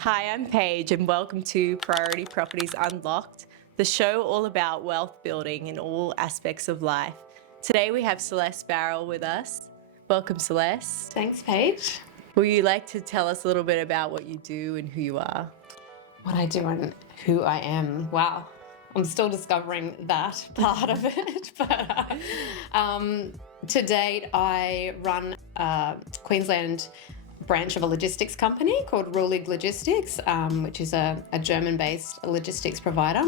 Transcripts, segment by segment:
Hi, I'm Paige and welcome to Priority Properties Unlocked, the show all about wealth building in all aspects of life. Today we have Celeste Barrell with us. Welcome, Celeste. Thanks, Paige. Would you like to tell us a little bit about what you do and who you are? What I do and who I am. Wow. I'm still discovering that part of it. But to date, I run a Queensland branch of a logistics company called RUIG Logistics, which is a German-based logistics provider.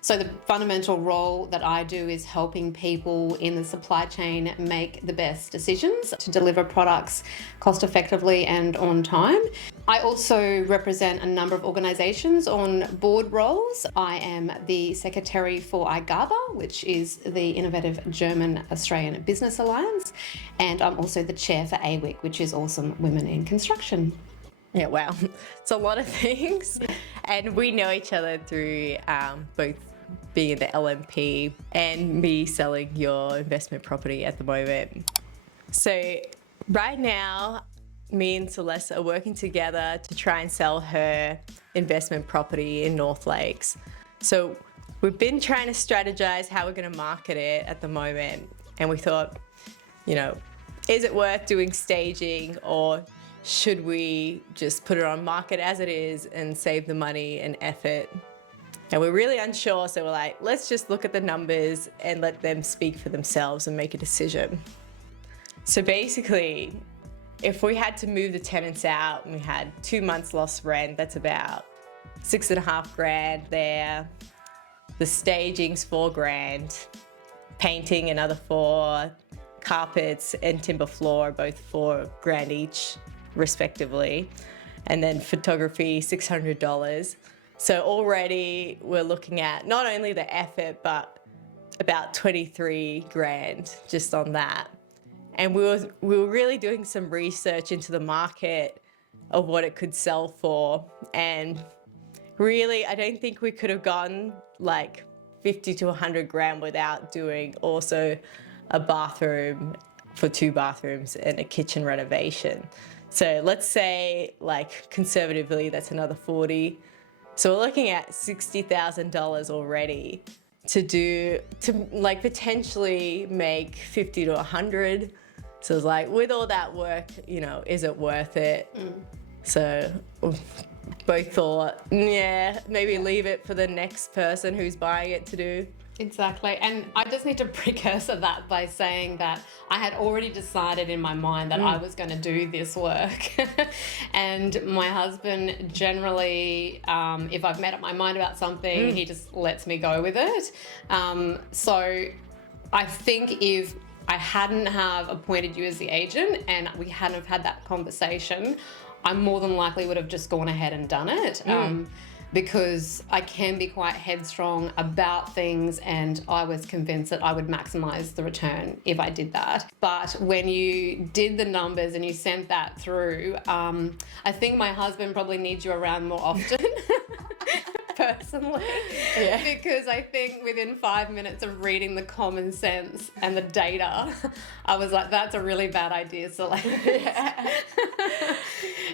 So the fundamental role that I do is helping people in the supply chain make the best decisions to deliver products cost effectively and on time. I also represent a number of organisations on board roles. I am the secretary for IGABA, which is the innovative German-Australian Business Alliance, and I'm also the chair for AWIC, which is Awesome Women in Construction. Yeah, wow. It's a lot of things. And we know each other through both being in the LMP and me selling your investment property at the moment. So right now, me and Celeste are working together to try and sell her investment property in North Lakes. So we've been trying to strategize how we're going to market it at the moment. And we thought, is it worth doing staging, or should we just put it on market as it is and save the money and effort? And we're really unsure, so we're like, let's just look at the numbers and let them speak for themselves and make a decision. So basically, if we had to move the tenants out and we had 2 months lost rent, that's about $6,500 there. The staging's $4,000. Painting another $4,000. Carpets and timber floor both $4,000 each, respectively. And then photography, $600. So already we're looking at not only the effort, but about $23,000 just on that. And we were really doing some research into the market of what it could sell for. And really, I don't think we could have gotten like 50 to 100 grand without doing also a bathroom for 2 bathrooms and a kitchen renovation. So let's say, like, conservatively, that's another 40. So we're looking at $60,000 already to potentially make 50 to 100. So it's like, with all that work, is it worth it? So both thought, yeah, maybe leave it for the next person who's buying it to do. Exactly. And I just need to precursor that by saying that I had already decided in my mind that I was going to do this work. And my husband generally, if I've made up my mind about something, he just lets me go with it. So I think if I hadn't have appointed you as the agent and we hadn't have had that conversation, I more than likely would have just gone ahead and done it. Because I can be quite headstrong about things, and I was convinced that I would maximize the return if I did that. But when you did the numbers and you sent that through, I think my husband probably needs you around more often. Personally, because I think within 5 minutes of reading the common sense and the data, I was like, that's a really bad idea, Celeste.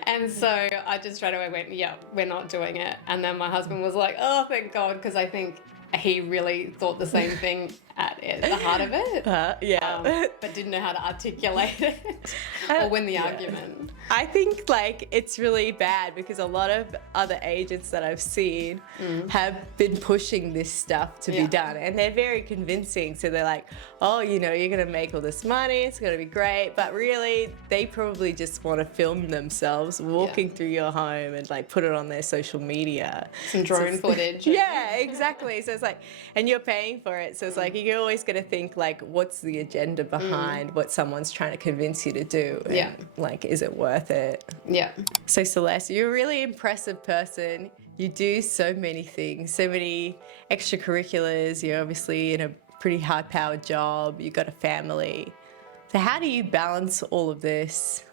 And so I just straight away went, yeah, we're not doing it. And then my husband was like, oh, thank God, because I think he really thought the same thing at the heart of it. But didn't know how to articulate it or win the argument. I think it's really bad because a lot of other agents that I've seen have been pushing this stuff to be done, and they're very convincing. So they're like, oh, you're going to make all this money, it's going to be great. But really, they probably just want to film themselves walking through your home and put it on their social media. Some drone footage. Yeah, exactly. So it's and you're paying for it. So it's you're always going to think what's the agenda behind what someone's trying to convince you to do? And, is it worth it? Yeah. So Celeste, you're a really impressive person. You do so many things, so many extracurriculars. You're obviously in a pretty high-powered job. You've got a family. So how do you balance all of this?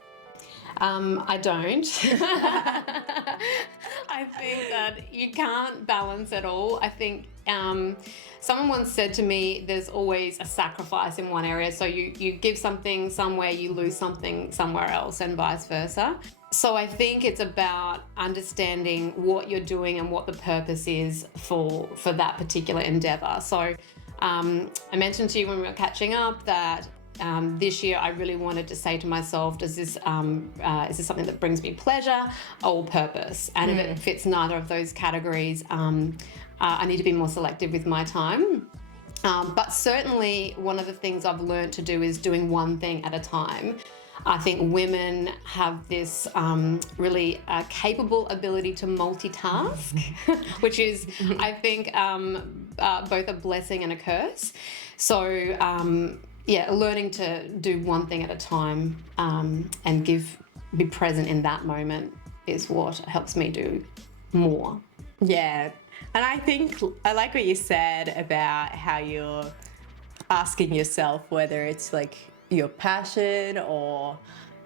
I don't. I think that you can't balance it all. I think someone once said to me, there's always a sacrifice in one area. So you give something somewhere, you lose something somewhere else, and vice versa. So I think it's about understanding what you're doing and what the purpose is for that particular endeavor. So I mentioned to you when we were catching up that this year I really wanted to say to myself, is this something that brings me pleasure or purpose? And if it fits neither of those categories, I need to be more selective with my time. But certainly one of the things I've learned to do is doing one thing at a time. I think women have this really capable ability to multitask, which is, I think, both a blessing and a curse. So, learning to do one thing at a time and be present in that moment is what helps me do more. Yeah. And I think I like what you said about how you're asking yourself whether it's like your passion or,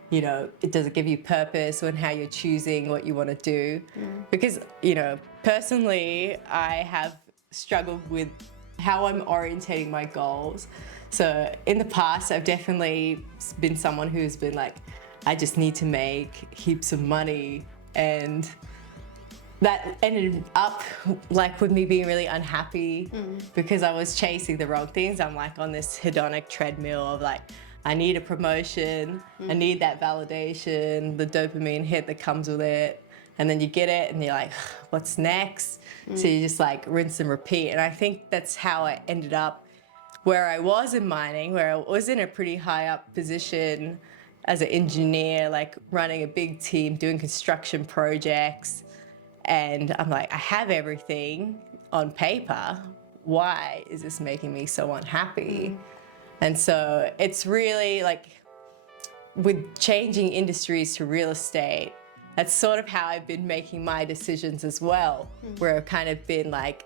you know, it doesn't give you purpose and how you're choosing what you want to do. Because, you know, personally, I have struggled with how I'm orientating my goals. So in the past, I've definitely been someone who's been like, I just need to make heaps of money, and that ended up like with me being really unhappy because I was chasing the wrong things. I'm like on this hedonic treadmill of like, I need a promotion, I need that validation, the dopamine hit that comes with it. And then you get it and you're like, what's next? So you just like rinse and repeat. And I think that's how I ended up where I was in mining, where I was in a pretty high up position as an engineer, like running a big team, doing construction projects. And I'm like, I have everything on paper. Why is this making me so unhappy? And so it's really like with changing industries to real estate, that's sort of how I've been making my decisions as well, where I've kind of been like,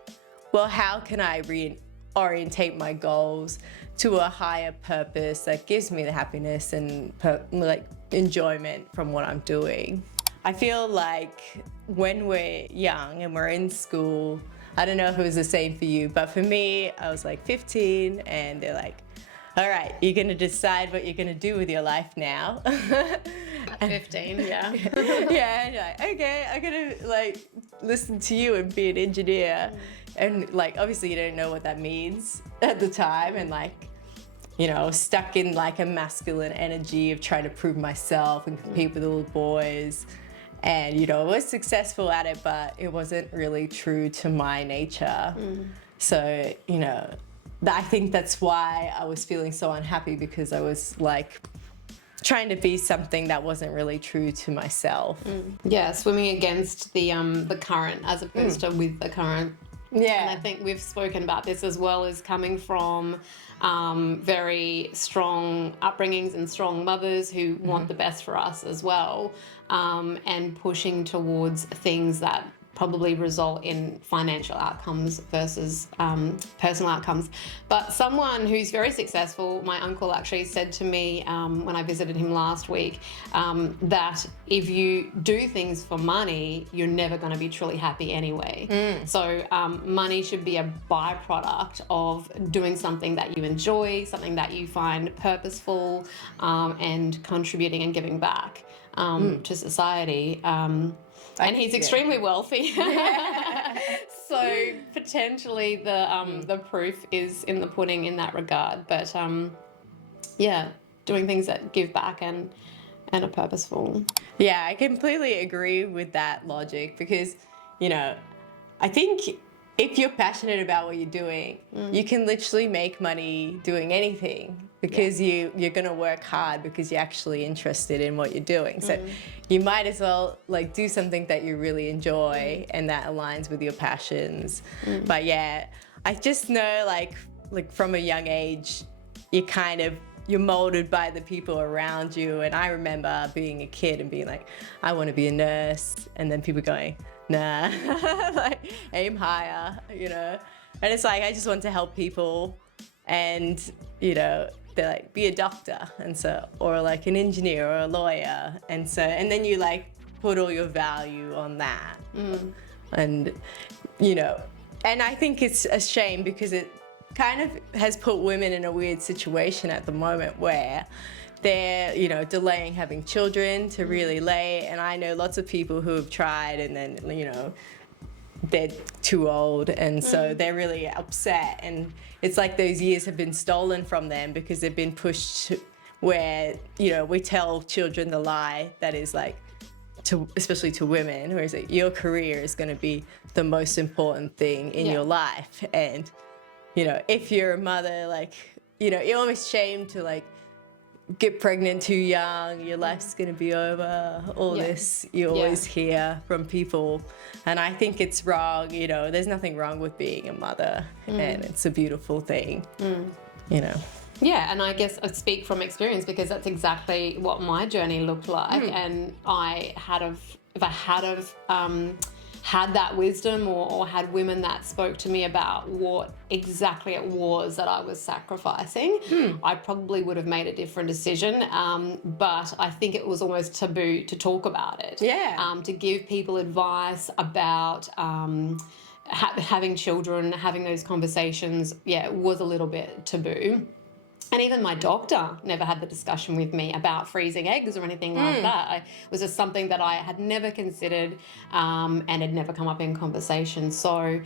well, how can I reorientate my goals to a higher purpose that gives me the happiness and like enjoyment from what I'm doing? I feel like when we're young and we're in school, I don't know if it was the same for you, but for me, I was like 15 and they're like, all right, you're going to decide what you're going to do with your life now. At 15, yeah. Yeah, and you're like, okay, I'm going to like listen to you and be an engineer. And like, obviously you don't know what that means at the time. And like, you know, stuck in like a masculine energy of trying to prove myself and compete with all the boys. And, you know, I was successful at it, but it wasn't really true to my nature. So, you know, I think that's why I was feeling so unhappy, because I was like trying to be something that wasn't really true to myself. Yeah, swimming against the current as opposed to with the current. Yeah. And I think we've spoken about this as well, as coming from very strong upbringings and strong mothers who want the best for us as well, and pushing towards things that probably result in financial outcomes versus personal outcomes. But someone who's very successful, my uncle actually said to me when I visited him last week, that if you do things for money, you're never going to be truly happy anyway. So money should be a byproduct of doing something that you enjoy, something that you find purposeful, and contributing and giving back to society. And he's extremely wealthy. So potentially the proof is in the pudding in that regard. But doing things that give back and are purposeful. Yeah, I completely agree with that logic, because, you know, I think if you're passionate about what you're doing, you can literally make money doing anything, because you're going to work hard because you're actually interested in what you're doing. So you might as well like do something that you really enjoy and that aligns with your passions. But yeah, I just know like from a young age, you're molded by the people around you. And I remember being a kid and being like, I want to be a nurse. And then people going, nah, like aim higher, you know? And it's like, I just want to help people. And, you know, they're like, be a doctor. And so, or like an engineer or a lawyer. And so, and then you like put all your value on that. And, you know, and I think it's a shame, because it kind of has put women in a weird situation at the moment where they're, you know, delaying having children to really late. And I know lots of people who have tried and then, you know, they're too old, and so they're really upset. And it's like those years have been stolen from them because they've been pushed where, you know, we tell children the lie that is like, especially to women, where it's like your career is going to be the most important thing in your life. And, you know, if you're a mother, like, you know, you're almost shamed to like get pregnant too young, your life's going to be over, all this you always hear from people. And I think it's wrong. You know, there's nothing wrong with being a mother, and it's a beautiful thing, you know. Yeah, and I guess I speak from experience because that's exactly what my journey looked like. And I had had that wisdom or had women that spoke to me about what exactly it was that I was sacrificing, I probably would have made a different decision. But I think it was almost taboo to talk about it. Yeah. To give people advice about having children, having those conversations, it was a little bit taboo. And even my doctor never had the discussion with me about freezing eggs or anything like that. It was just something that I had never considered and had never come up in conversation. So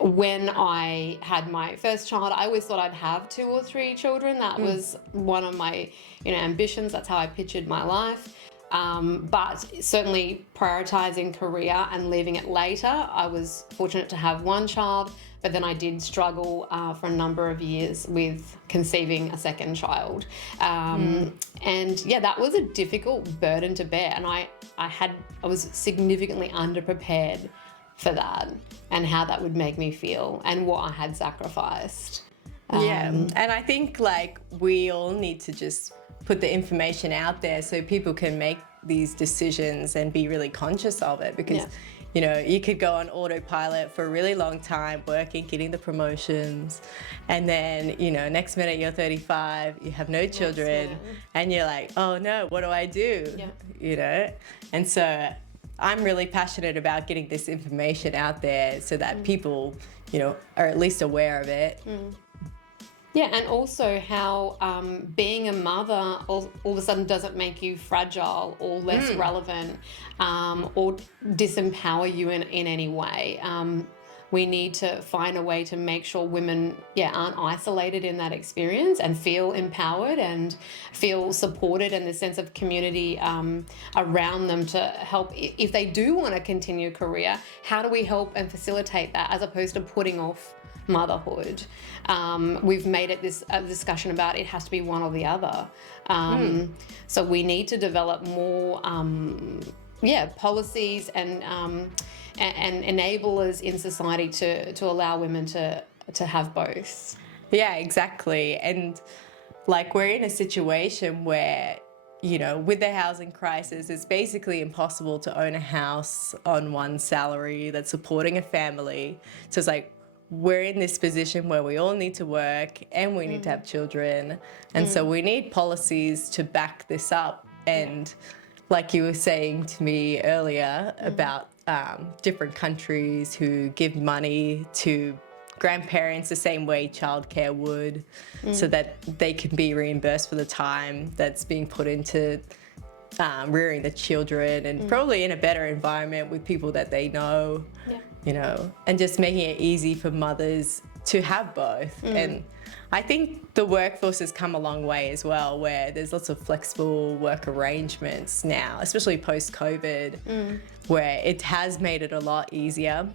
when I had my first child, I always thought I'd have 2 or 3 children. That was one of my, you know, ambitions. That's how I pictured my life. But certainly prioritizing career and leaving it later. I was fortunate to have 1 child, but then I did struggle for a number of years with conceiving a second child. And that was a difficult burden to bear. And I was significantly underprepared for that and how that would make me feel and what I had sacrificed. And I think like we all need to just put the information out there so people can make these decisions and be really conscious of it, because you know, you could go on autopilot for a really long time, working, getting the promotions, and then, you know, next minute you're 35, you have no children, and you're like, oh no, what do I do? You know? And so I'm really passionate about getting this information out there so that people, you know, are at least aware of it. Yeah, and also how being a mother all of a sudden doesn't make you fragile or less relevant or disempower you in any way. We need to find a way to make sure women, aren't isolated in that experience and feel empowered and feel supported, and the sense of community around them to help. If they do want to continue a career, how do we help and facilitate that as opposed to putting off motherhood? We've made it a discussion about it has to be one or the other. So we need to develop more policies and enablers in society to allow women to have both. Yeah, exactly. And like we're in a situation where, you know, with the housing crisis, it's basically impossible to own a house on one salary that's supporting a family. So it's like we're in this position where we all need to work and we need to have children. And so we need policies to back this up. And like you were saying to me earlier about different countries who give money to grandparents the same way childcare would, so that they can be reimbursed for the time that's being put into rearing the children, and probably in a better environment with people that they know, you know, and just making it easy for mothers to have both. And I think the workforce has come a long way as well, where there's lots of flexible work arrangements now, especially post-COVID, where it has made it a lot easier.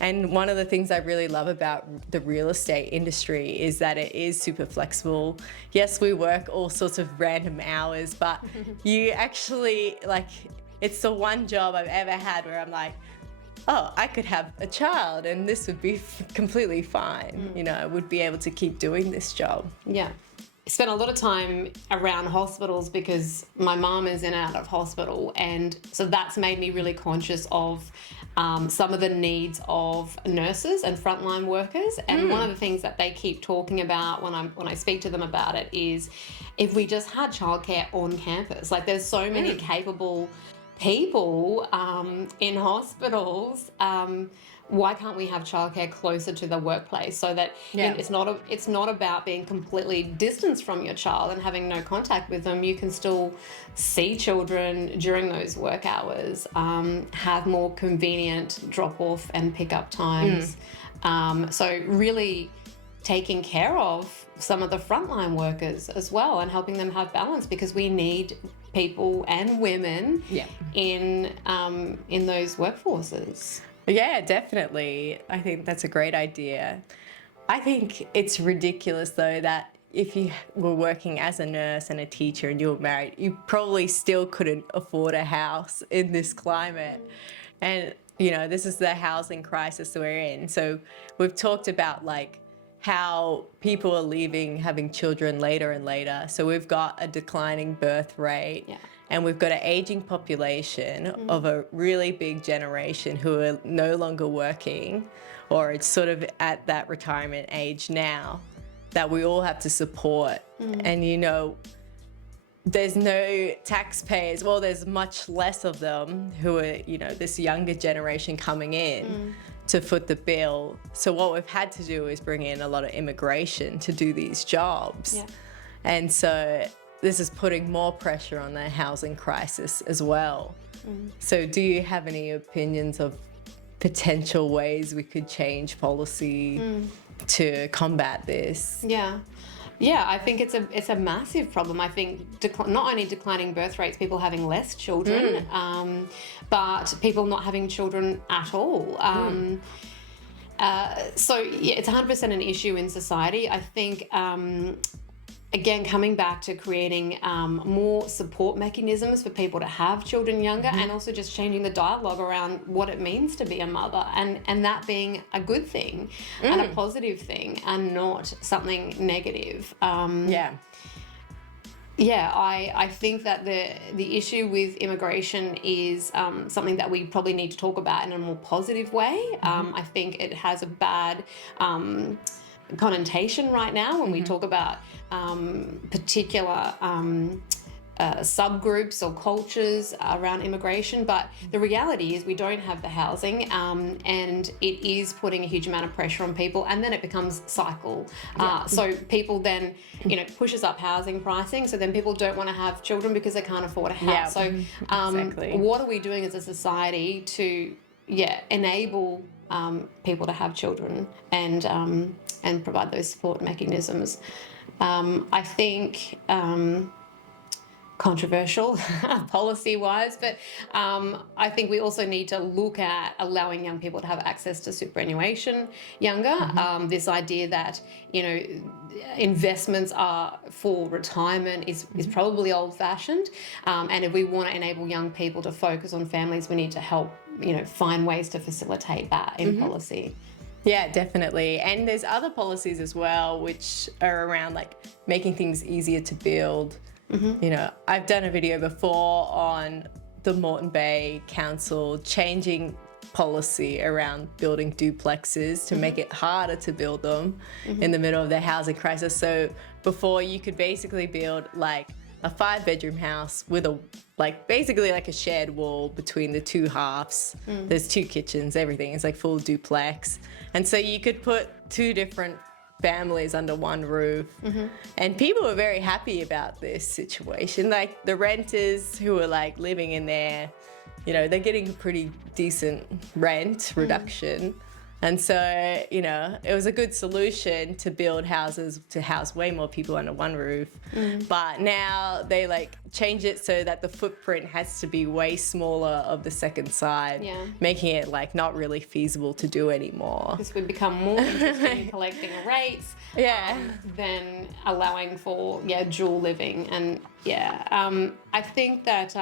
And one of the things I really love about the real estate industry is that it is super flexible. Yes, we work all sorts of random hours, but you actually, like, it's the one job I've ever had where I'm like, oh, I could have a child and this would be completely fine. You know, I would be able to keep doing this job. Yeah. I spent a lot of time around hospitals because my mum is in and out of hospital, and so that's made me really conscious of some of the needs of nurses and frontline workers. And one of the things that they keep talking about when I speak to them about it is if we just had childcare on campus. Like, there's so many capable people in hospitals, why can't we have childcare closer to the workplace so that it's not about being completely distanced from your child and having no contact with them. You can still see children during those work hours, have more convenient drop-off and pick-up times. So really taking care of some of the frontline workers as well and helping them have balance, because we need people and women in those workforces. Yeah, definitely. I think that's a great idea. I think it's ridiculous, though, that if you were working as a nurse and a teacher and you were married, you probably still couldn't afford a house in this climate. And, you know, this is the housing crisis we're in. So we've talked about, like, how people are leaving, having children later and later. So we've got a declining birth rate. Yeah. And we've got an aging population of a really big generation who are no longer working, or it's sort of at that retirement age now, that we all have to support. And, you know, there's no taxpayers. Well, there's much less of them who are, you know, this younger generation coming in to foot the bill. So what we've had to do is bring in a lot of immigration to do these jobs. Yeah. And so this is putting more pressure on the housing crisis as well. So do you have any opinions of potential ways we could change policy to combat this? Yeah, I think it's a massive problem. I think not only declining birth rates, people having less children, but people not having children at all. So yeah, it's 100% an issue in society. I think again, coming back to creating more support mechanisms for people to have children younger, and also just changing the dialogue around what it means to be a mother, and that being a good thing and a positive thing and not something negative. I think that the issue with immigration is something that we probably need to talk about in a more positive way. I think it has a bad connotation right now when we talk about particular subgroups or cultures around immigration, but the reality is we don't have the housing, and it is putting a huge amount of pressure on people, and then it becomes cycle. So people then, you know, pushes up housing pricing, so then people don't want to have children because they can't afford a house. So exactly. What are we doing as a society to enable people to have children and provide those support mechanisms? I think controversial policy-wise, but I think we also need to look at allowing young people to have access to superannuation younger. This idea that, you know, investments are for retirement is probably old-fashioned, and if we want to enable young people to focus on families, we need to help, you know, find ways to facilitate that in policy. Yeah, definitely. And there's other policies as well, which are around like making things easier to build. You know, I've done a video before on the Moreton Bay Council changing policy around building duplexes to make it harder to build them in the middle of the housing crisis. So before, you could basically build like a 5-bedroom house with basically a shared wall between the two halves. There's 2 kitchens, everything. It's like full duplex. And so you could put 2 different families under one roof. And people were very happy about this situation. Like the renters who were like living in there, you know, they're getting a pretty decent rent reduction. And so, you know, it was a good solution to build houses to house way more people under one roof. But now they like change it so that the footprint has to be way smaller of the second side, making it like not really feasible to do anymore. This would become more interesting in collecting rates than allowing for dual living. And I think that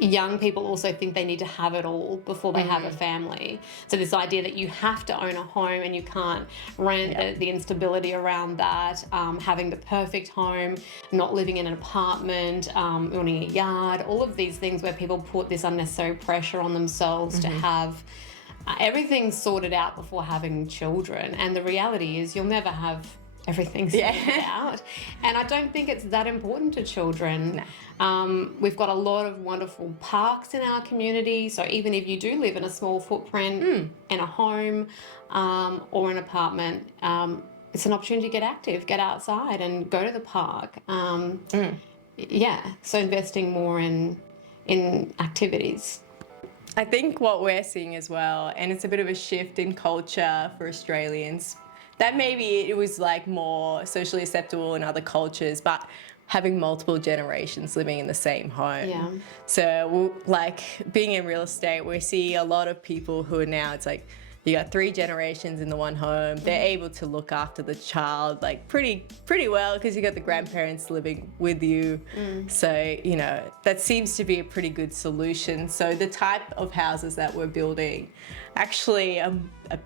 young people also think they need to have it all before they have a family. So this idea that you have to own a home and you can't rent, the instability around that, having the perfect home, not living in an apartment, owning a yard, all of these things where people put this unnecessary pressure on themselves to have everything sorted out before having children. And the reality is you'll never have everything's sorted out. And I don't think it's that important to children. No. We've got a lot of wonderful parks in our community. So even if you do live in a small footprint in a home or an apartment, it's an opportunity to get active, get outside and go to the park. Yeah, so investing more in activities. I think what we're seeing as well, and it's a bit of a shift in culture for Australians, that maybe it was like more socially acceptable in other cultures, but having multiple generations living in the same home. Yeah. So like being in real estate, we see a lot of people who are now, it's like you got 3 generations in the one home. They're able to look after the child like pretty well because you got the grandparents living with you. So, you know, that seems to be a pretty good solution. So the type of houses that we're building, actually a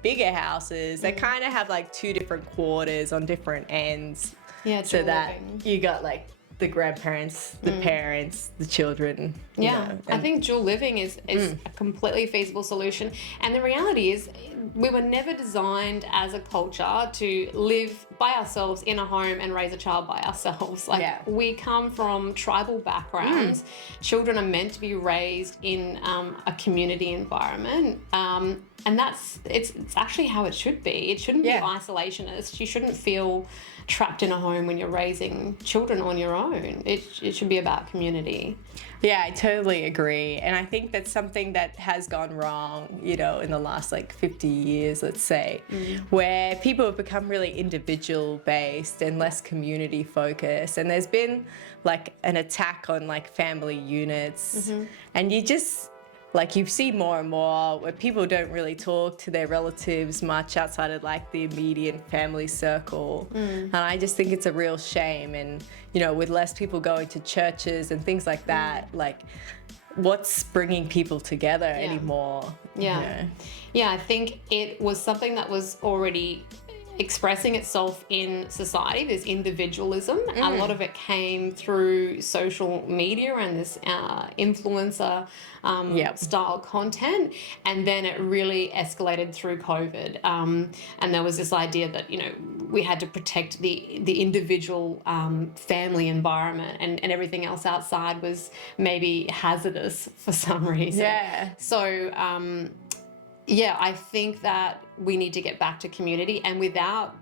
bigger houses, they kind of have like 2 different quarters on different ends. Yeah, so that living. you got like the grandparents, the parents, the children. Yeah, I think dual living is a completely feasible solution. And the reality is we were never designed as a culture to live by ourselves in a home and raise a child by ourselves. Like we come from tribal backgrounds. Children are meant to be raised in a community environment. And it's actually how it should be. It shouldn't be isolationist. You shouldn't feel trapped in a home when you're raising children on your own. It should be about community. Yeah, I totally agree. And I think that's something that has gone wrong, you know, in the last like 50 years, let's say, where people have become really individual based and less community focused. And there's been like an attack on like family units. And you just, like you see more and more where people don't really talk to their relatives much outside of like the immediate family circle. And I just think it's a real shame. And, you know, with less people going to churches and things like that, like what's bringing people together anymore? Yeah. You know? Yeah, I think it was something that was already expressing itself in society, this individualism. A lot of it came through social media and this influencer style content, and then it really escalated through COVID. And there was this idea that, you know, we had to protect the individual family environment, and everything else outside was maybe hazardous for some reason. Yeah. So I think that we need to get back to community, and without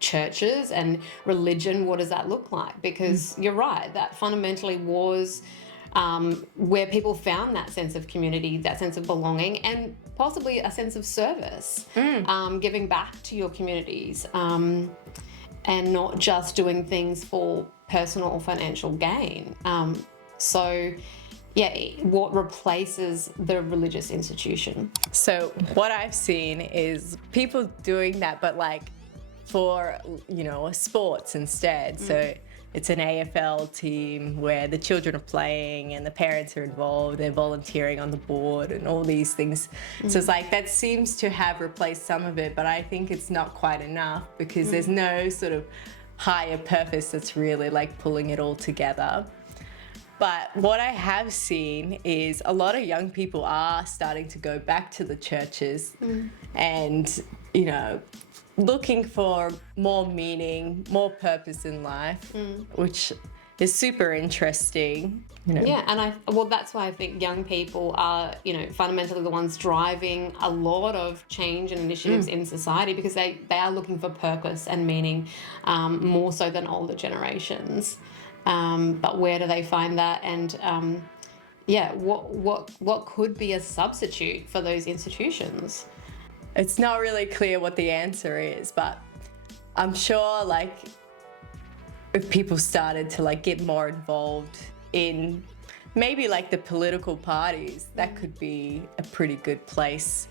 churches and religion, what does that look like? Because you're right, that fundamentally was where people found that sense of community, that sense of belonging, and possibly a sense of service, giving back to your communities, and not just doing things for personal or financial gain. What replaces the religious institution? So what I've seen is people doing that, but like for, you know, sports instead. So it's an AFL team where the children are playing and the parents are involved, they're volunteering on the board and all these things. So it's like that seems to have replaced some of it, but I think it's not quite enough because there's no sort of higher purpose that's really like pulling it all together. But what I have seen is a lot of young people are starting to go back to the churches and, you know, looking for more meaning, more purpose in life, which is super interesting. You know. Yeah, and that's why I think young people are, you know, fundamentally the ones driving a lot of change and initiatives in society, because they are looking for purpose and meaning more so than older generations. But where do they find that? And what could be a substitute for those institutions? It's not really clear what the answer is, but I'm sure like if people started to like get more involved in maybe like the political parties, that could be a pretty good place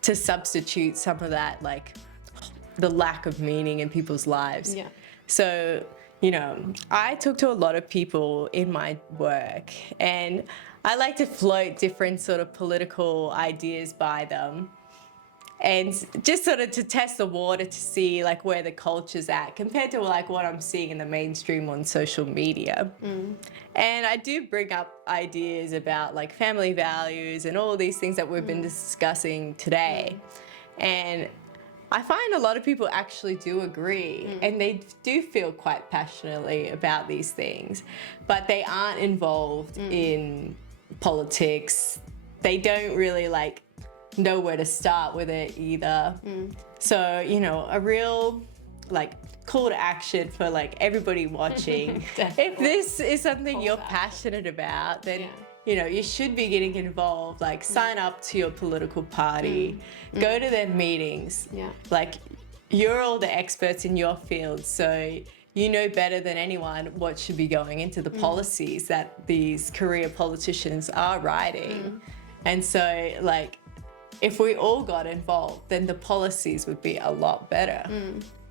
to substitute some of that, like the lack of meaning in people's lives. Yeah. So, you know, I talk to a lot of people in my work and I like to float different sort of political ideas by them. And just sort of to test the water to see like where the culture's at compared to like what I'm seeing in the mainstream on social media. And I do bring up ideas about like family values and all these things that we've been discussing today. And I find a lot of people actually do agree and they do feel quite passionately about these things, but they aren't involved in politics. They don't really like know where to start with it either. So, you know, a real like call to action for like everybody watching. If this is something you're passionate about, then you know, you should be getting involved, like sign up to your political party, go to their meetings. Like you're all the experts in your field, so you know better than anyone what should be going into the policies that these career politicians are writing. And so like, if we all got involved, then the policies would be a lot better.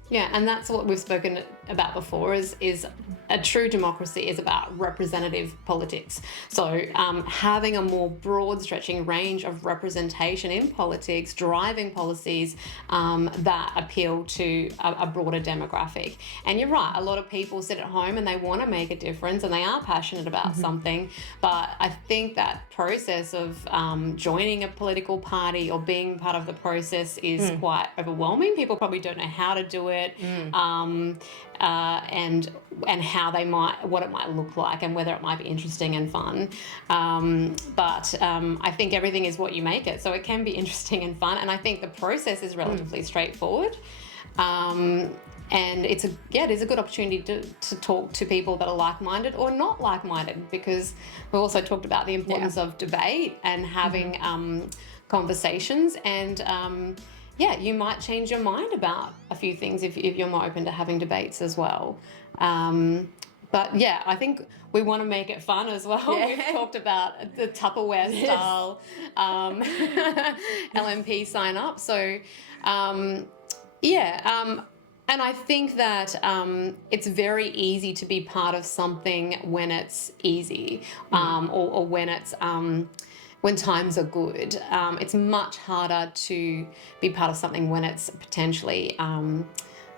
Yeah, and that's what we've spoken about before is a true democracy is about representative politics. So having a more broad stretching range of representation in politics, driving policies that appeal to a broader demographic. And you're right, a lot of people sit at home and they want to make a difference and they are passionate about something, but I think that process of joining a political party or being part of the process is quite overwhelming. People probably don't know how to do it. And how what it might look like and whether it might be interesting and fun. But I think everything is what you make it. So it can be interesting and fun. And I think the process is relatively straightforward. And it is a good opportunity to talk to people that are like-minded or not like-minded, because we've also talked about the importance of debate and having conversations and you might change your mind about a few things if you're more open to having debates as well. But yeah, I think we want to make it fun as well. We've talked about the Tupperware style LMP sign up. So and I think that it's very easy to be part of something when it's easy or when it's when times are good. It's much harder to be part of something when it's potentially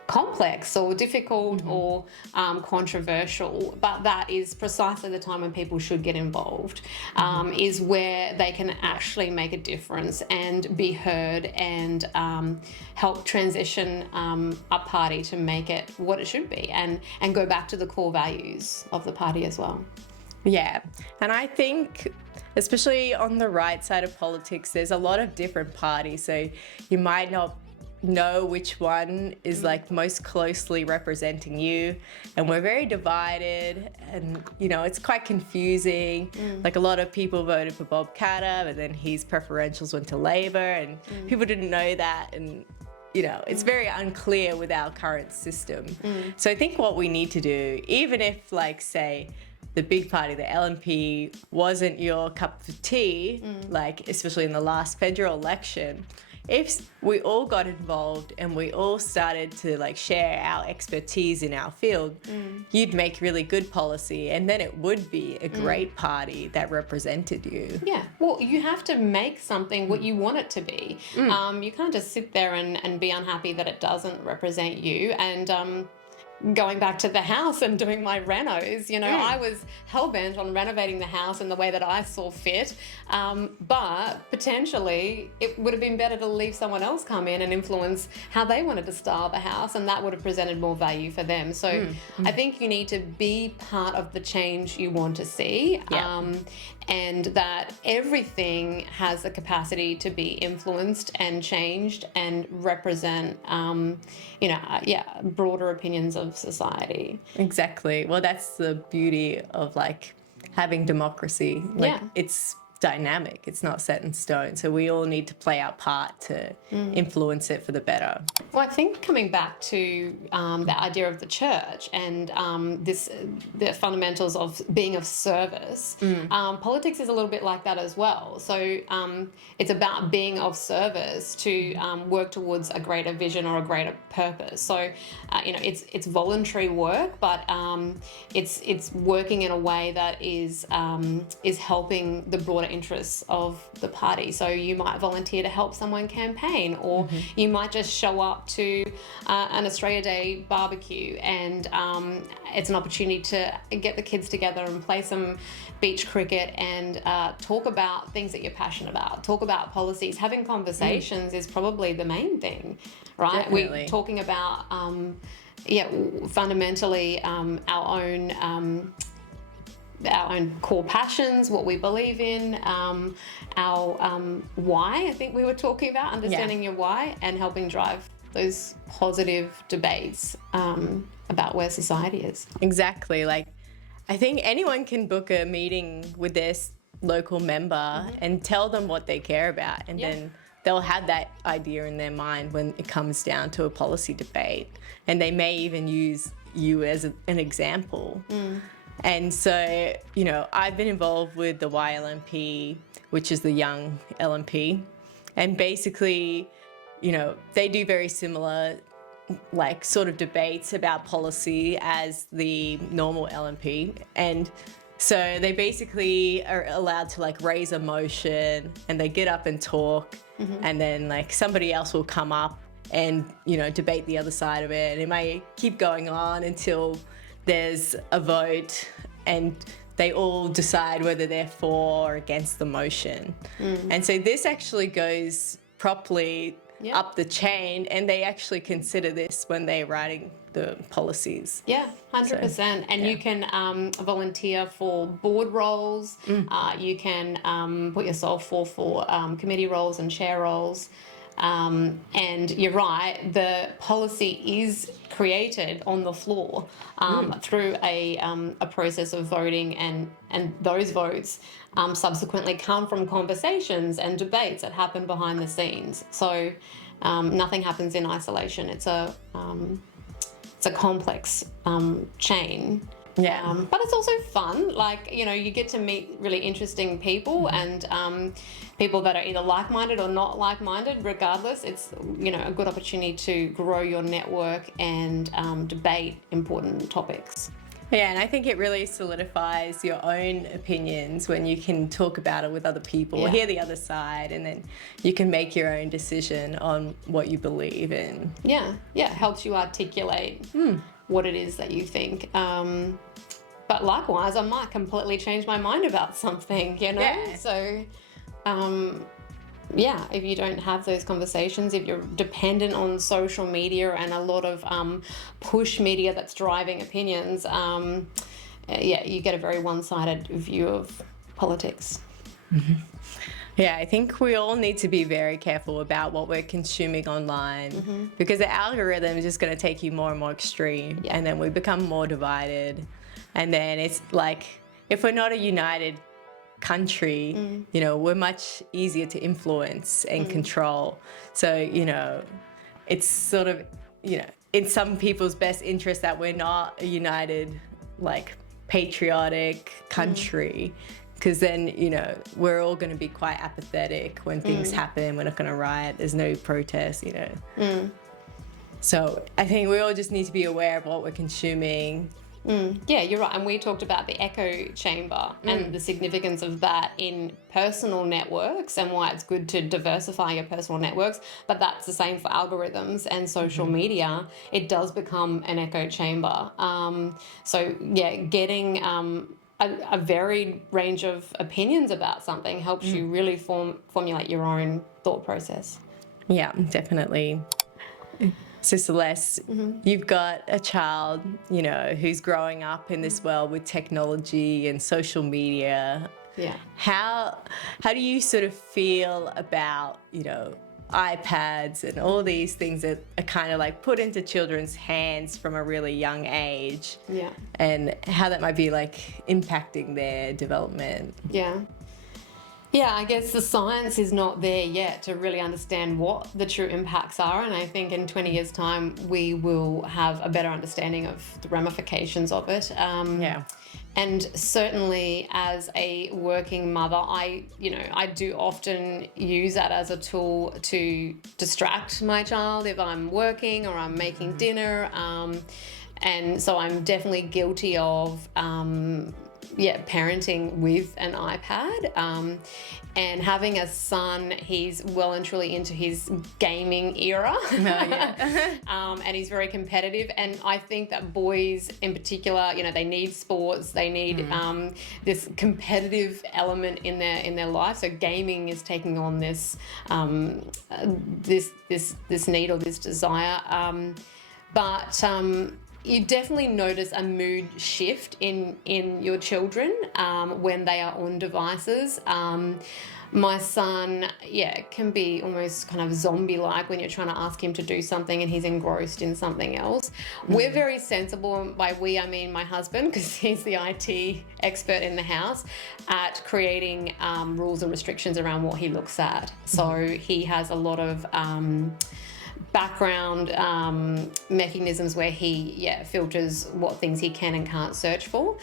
complex or difficult or controversial, but that is precisely the time when people should get involved, is where they can actually make a difference and be heard and help transition a party to make it what it should be and go back to the core values of the party as well. Yeah, and I think especially on the right side of politics, there's a lot of different parties, so you might not know which one is like most closely representing you, and we're very divided, and you know, it's quite confusing. Like a lot of people voted for Bob Katter, but then his preferentials went to Labor, and people didn't know that, and you know, it's very unclear with our current system. So I think what we need to do, even if like say the big party, the LNP, wasn't your cup of tea, like especially in the last federal election, if we all got involved and we all started to like share our expertise in our field, you'd make really good policy, and then it would be a great party that represented you. Yeah, well, you have to make something what you want it to be. You can't just sit there and be unhappy that it doesn't represent you. And going back to the house and doing my renos, you know, I was hell-bent on renovating the house in the way that I saw fit, but potentially it would have been better to leave someone else come in and influence how they wanted to style the house, and that would have presented more value for them. So I think you need to be part of the change you want to see, and that everything has the capacity to be influenced and changed and represent, broader opinions of society. Exactly. Well, that's the beauty of like having democracy. Like it's dynamic, it's not set in stone, so we all need to play our part to influence it for the better. Well, I think coming back to the idea of the church and the fundamentals of being of service, politics is a little bit like that as well. So it's about being of service to work towards a greater vision or a greater purpose. So it's voluntary work, but it's working in a way that is helping the broader broader interests of the party. So you might volunteer to help someone campaign, or you might just show up to an Australia Day barbecue, and it's an opportunity to get the kids together and play some beach cricket and talk about things that you're passionate about, talk about policies. Having conversations is probably the main thing, right? Definitely. We're talking about fundamentally our own core passions, what we believe in, our why. I think we were talking about understanding your why and helping drive those positive debates about where society is. Exactly. Like, I think anyone can book a meeting with their local member and tell them what they care about, and then they'll have that idea in their mind when it comes down to a policy debate, and they may even use you as an example. And so, you know, I've been involved with the YLMP, which is the Young LMP, and basically, you know, they do very similar like sort of debates about policy as the normal LMP. And so they basically are allowed to like raise a motion, and they get up and talk, and then like somebody else will come up and, you know, debate the other side of it. And it may keep going on until there's a vote and they all decide whether they're for or against the motion. And so this actually goes properly up the chain, and they actually consider this when they're writing the policies. Yeah, 100%. And you can volunteer for board roles. You can put yourself for committee roles and chair roles. And you're right, the policy is created on the floor through a process of voting, and those votes subsequently come from conversations and debates that happen behind the scenes. So nothing happens in isolation. It's a complex chain. But it's also fun. Like, you know, you get to meet really interesting people and people that are either like-minded or not like-minded. Regardless, it's, you know, a good opportunity to grow your network and debate important topics. Yeah, and I think it really solidifies your own opinions when you can talk about it with other people, hear the other side, and then you can make your own decision on what you believe in. Yeah, helps you articulate what it is that you think. But likewise, I might completely change my mind about something, you know? Yeah. So, if you don't have those conversations, if you're dependent on social media and a lot of push media that's driving opinions, you get a very one-sided view of politics. Yeah, I think we all need to be very careful about what we're consuming online, because the algorithm is just going to take you more and more extreme, and then we become more divided. And then it's like, if we're not a united country, you know, we're much easier to influence and control. So, you know, it's sort of, you know, in some people's best interest that we're not a united, like, patriotic country, because then, you know, we're all going to be quite apathetic when things happen. We're not going to riot. There's no protest, you know. So I think we all just need to be aware of what we're consuming. Yeah, you're right. And we talked about the echo chamber and the significance of that in personal networks and why it's good to diversify your personal networks. But that's the same for algorithms and social media. It does become an echo chamber. Getting a varied range of opinions about something helps you really formulate your own thought process. Yeah, definitely. So Celeste, you've got a child, you know, who's growing up in this world with technology and social media. Yeah. How do you sort of feel about, you know, iPads and all these things that are kind of like put into children's hands from a really young age? Yeah. And how that might be like impacting their development? Yeah. Yeah, I guess the science is not there yet to really understand what the true impacts are. And I think in 20 years' time, we will have a better understanding of the ramifications of it. And certainly as a working mother, I do often use that as a tool to distract my child if I'm working or I'm making dinner. And so I'm definitely guilty of parenting with an iPad. And having a son, he's well and truly into his gaming era. Oh, yeah. And he's very competitive. And I think that boys in particular, they need sports, they need this competitive element in their life. So gaming is taking on this this need or this desire. But you definitely notice a mood shift in your children when they are on devices. My son, can be almost kind of zombie-like when you're trying to ask him to do something and he's engrossed in something else. We're very sensible, and by we I mean my husband, because he's the IT expert in the house, at creating rules and restrictions around what he looks at. So he has a lot of background mechanisms where he filters what things he can and can't search for.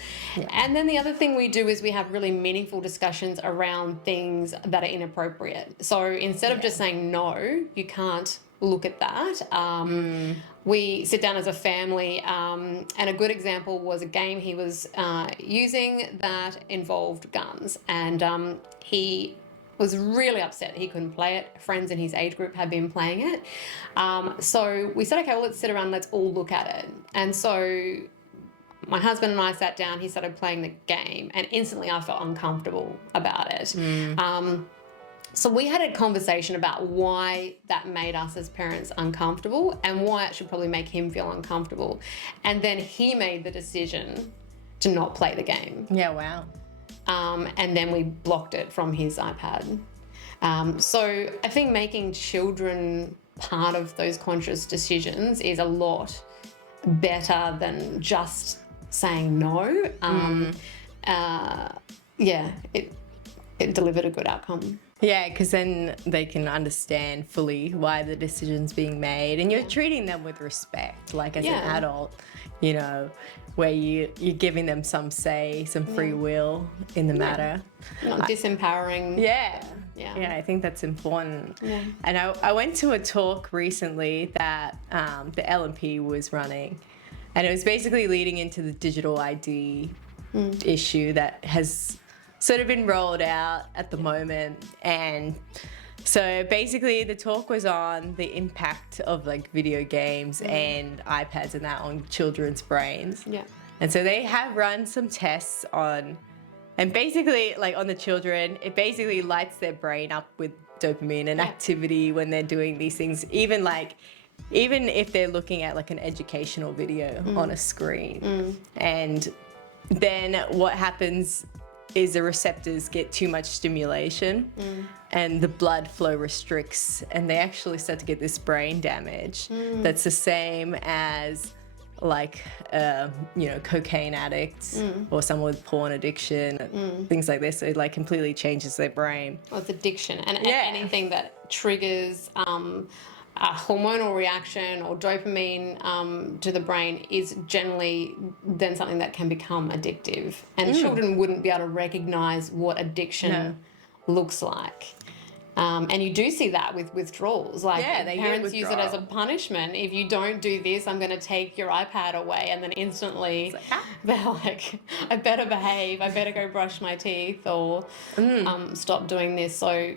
And then the other thing we do is we have really meaningful discussions around things that are inappropriate. So instead of just saying no, you can't look at that, we sit down as a family, and a good example was a game he was using that involved guns, and he was really upset he couldn't play it. Friends in his age group had been playing it. So we said, okay, well, let's sit around, let's all look at it. And so my husband and I sat down, he started playing the game, and instantly I felt uncomfortable about it. So we had a conversation about why that made us as parents uncomfortable and why it should probably make him feel uncomfortable. And then he made the decision to not play the game. Yeah, wow. And then we blocked it from his iPad. So I think making children part of those conscious decisions is a lot better than just saying no. It delivered a good outcome. Yeah, because then they can understand fully why the decision's being made, and you're treating them with respect, like as an adult, where you're giving them some say, some free will in the matter. Not disempowering. Yeah, I think that's important. Yeah. And I went to a talk recently that the L&P was running, and it was basically leading into the digital ID issue that has sort of been rolled out at the moment. And so basically the talk was on the impact of like video games and iPads and that on children's brains. Yeah. And so they have run some tests on, and basically like on the children, it basically lights their brain up with dopamine and activity when they're doing these things, even if they're looking at like an educational video on a screen. And then what happens is the receptors get too much stimulation and the blood flow restricts, and they actually start to get this brain damage that's the same as like cocaine addicts or someone with porn addiction, things like this. So it like completely changes their brain. Well, it's addiction, and anything that triggers a hormonal reaction or dopamine to the brain is generally then something that can become addictive. And children wouldn't be able to recognise what addiction looks like. And you do see that with withdrawals. Like parents use it as a punishment. If you don't do this, I'm going to take your iPad away. And then instantly they're like, I better behave, I better go brush my teeth or stop doing this. So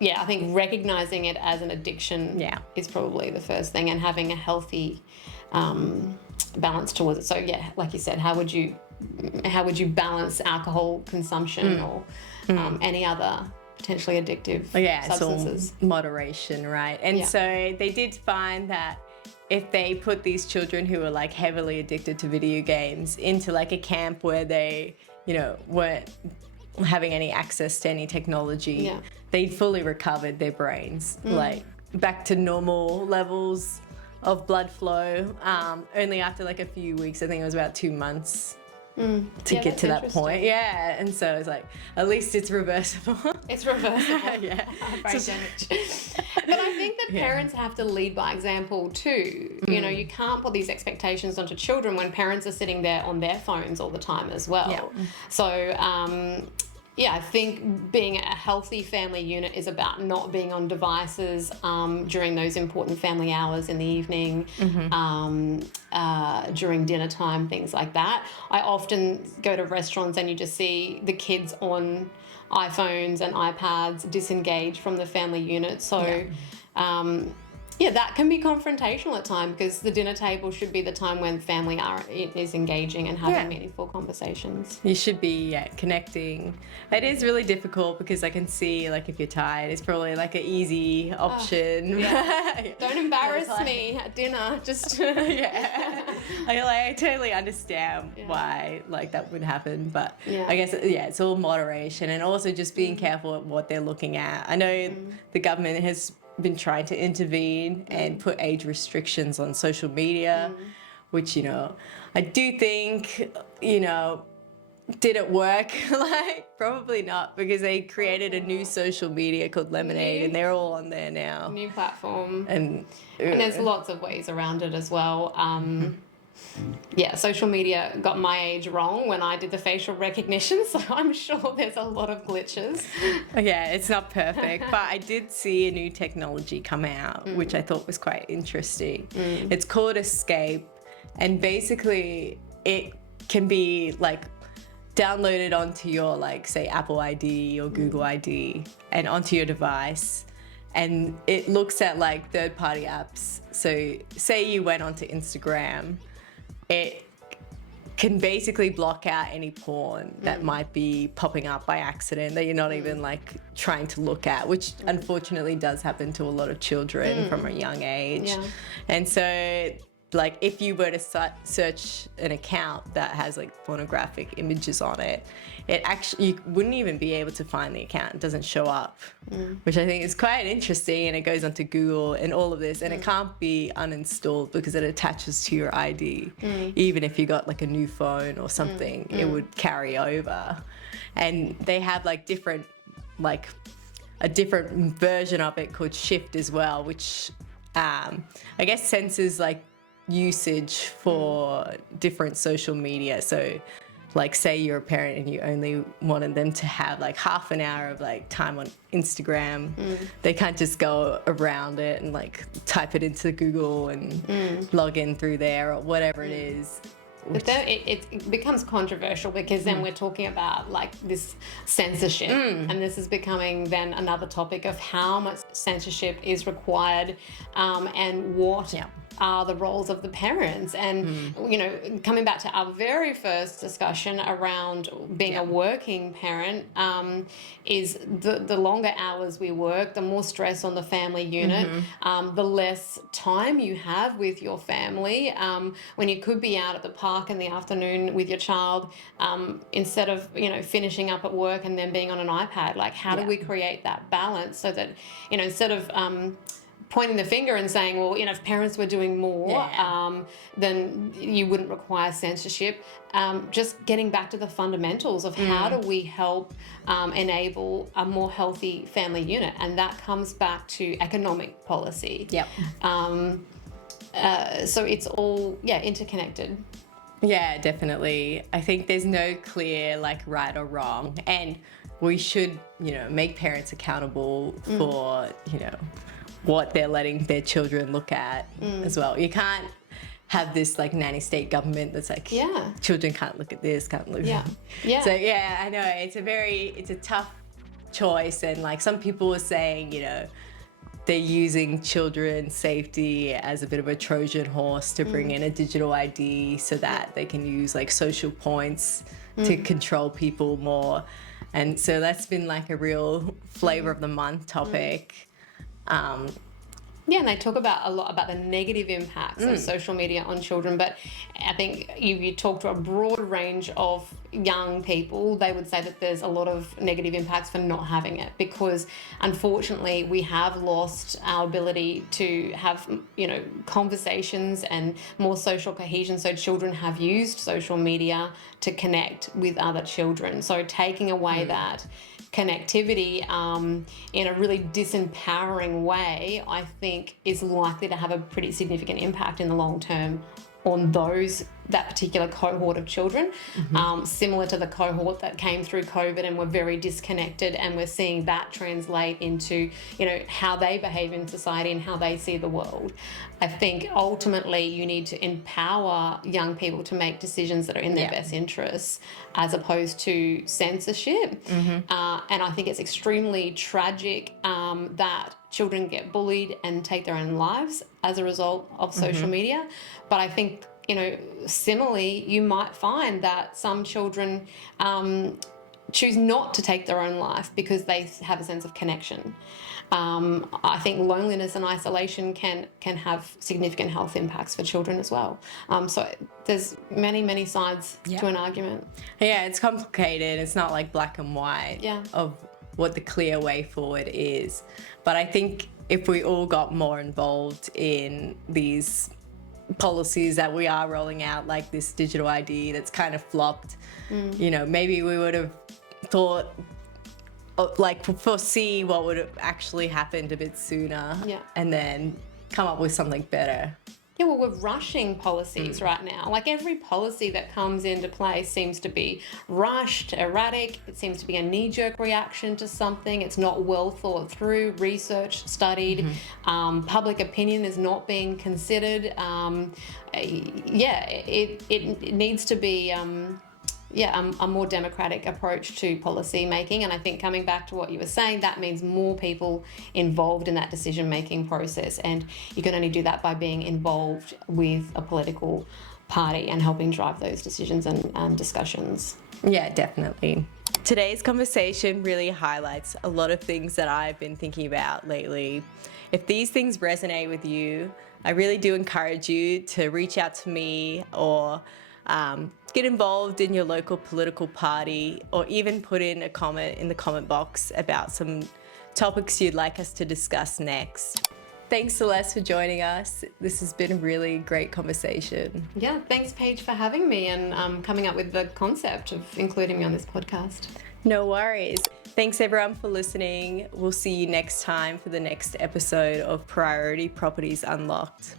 yeah, I think recognizing it as an addiction is probably the first thing, and having a healthy balance towards it. So yeah, like you said, how would you balance alcohol consumption or any other potentially addictive substances? It's all moderation, right? And so they did find that if they put these children who are like heavily addicted to video games into like a camp where they, weren't having any access to any technology, they'd fully recovered their brains, like back to normal levels of blood flow, only after like a few weeks. I think it was about 2 months to get to that point. Yeah, and so it's like, at least it's reversible. It's reversible. Brain damage. But I think that parents have to lead by example too. You can't put these expectations onto children when parents are sitting there on their phones all the time as well. So Yeah, I think being a healthy family unit is about not being on devices during those important family hours in the evening, during dinner time, things like that. I often go to restaurants and you just see the kids on iPhones and iPads disengaged from the family unit. So, yeah, that can be confrontational at times, because the dinner table should be the time when family is engaging and having meaningful conversations. You should be connecting. It is really difficult because I can see, like, if you're tired, it's probably like an easy option. Don't embarrass me at dinner. Just I totally understand why like that would happen, but I guess it's all moderation, and also just being careful at what they're looking at. I know the government has been trying to intervene and put age restrictions on social media, which, you know, I do think, you know, did it work? Like, probably not, because they created a new social media called Lemonade, and they're all on there now. New platform. And there's lots of ways around it as well. Yeah, social media got my age wrong when I did the facial recognition, so I'm sure there's a lot of glitches. Yeah, it's not perfect, but I did see a new technology come out, which I thought was quite interesting. It's called Escape, and basically it can be like downloaded onto your, like, say, Apple ID or Google ID and onto your device. And it looks at like third-party apps. So say you went onto Instagram, it can basically block out any porn that might be popping up by accident that you're not even like trying to look at, which unfortunately does happen to a lot of children from a young age. Yeah. And so, like, if you were to search an account that has like pornographic images on it, you wouldn't even be able to find the account. It doesn't show up, which I think is quite interesting. And it goes onto Google and all of this, and it can't be uninstalled because it attaches to your ID. Even if you got like a new phone or something, it would carry over. And they have like different, like a different version of it called Shift as well, which I guess senses like usage for different social media. So like, say you're a parent and you only wanted them to have like half an hour of like time on Instagram, they can't just go around it and like type it into Google and log in through there or whatever it is. But then it becomes controversial, because then we're talking about like this censorship, and this is becoming then another topic of how much censorship is required, and what are the roles of the parents. And you know, coming back to our very first discussion around being a working parent, is the longer hours we work, the more stress on the family unit, the less time you have with your family, when you could be out at the park in the afternoon with your child, instead of, you know, finishing up at work and then being on an iPad. Like, how do we create that balance so that, you know, instead of pointing the finger and saying, well, you know, if parents were doing more, then you wouldn't require censorship. Just getting back to the fundamentals of how do we help enable a more healthy family unit, and that comes back to economic policy. So it's all interconnected. Yeah, definitely. I think there's no clear like right or wrong, and we should, you know, make parents accountable for, you know, what they're letting their children look at as well. You can't have this like nanny state government that's like, children can't look at this, can't look at that. So yeah, I know it's a tough choice, and like some people are saying, you know, they're using children's safety as a bit of a Trojan horse to bring in a digital ID so that they can use like social points to control people more. And so that's been like a real flavor of the month topic. Yeah, and they talk about a lot about the negative impacts of social media on children, but I think you talk to a broad range of young people, they would say that there's a lot of negative impacts for not having it, because unfortunately we have lost our ability to have, you know, conversations and more social cohesion. So children have used social media to connect with other children. So taking away that connectivity in a really disempowering way, I think is likely to have a pretty significant impact in the long term on those that particular cohort of children, similar to the cohort that came through COVID and were very disconnected, and we're seeing that translate into, you know, how they behave in society and how they see the world. I think ultimately you need to empower young people to make decisions that are in their best interests, as opposed to censorship. And I think it's extremely tragic that children get bullied and take their own lives as a result of social media. But I think, you know, similarly, you might find that some children choose not to take their own life because they have a sense of connection. I think loneliness and isolation can have significant health impacts for children as well. So there's many sides to an argument. Yeah, it's complicated. It's not like black and white of what the clear way forward is. But I think if we all got more involved in these policies that we are rolling out, like this digital ID that's kind of flopped, you know, maybe we would have thought, like, foresee what would have actually happened a bit sooner, and then come up with something better. Yeah, well, we're rushing policies right now. Like, every policy that comes into play seems to be rushed, erratic. It seems to be a knee-jerk reaction to something. It's not well thought through, research, studied. Public opinion is not being considered. It needs to be a more democratic approach to policy making. And I think, coming back to what you were saying, that means more people involved in that decision making process. And you can only do that by being involved with a political party and helping drive those decisions and discussions. Yeah, definitely. Today's conversation really highlights a lot of things that I've been thinking about lately. If these things resonate with you, I really do encourage you to reach out to me, or get involved in your local political party, or even put in a comment in the comment box about some topics you'd like us to discuss next. Thanks, Celeste, for joining us. This has been a really great conversation. Yeah, thanks, Paige, for having me and coming up with the concept of including me on this podcast. No worries. Thanks, everyone, for listening. We'll see you next time for the next episode of Priority Properties Unlocked.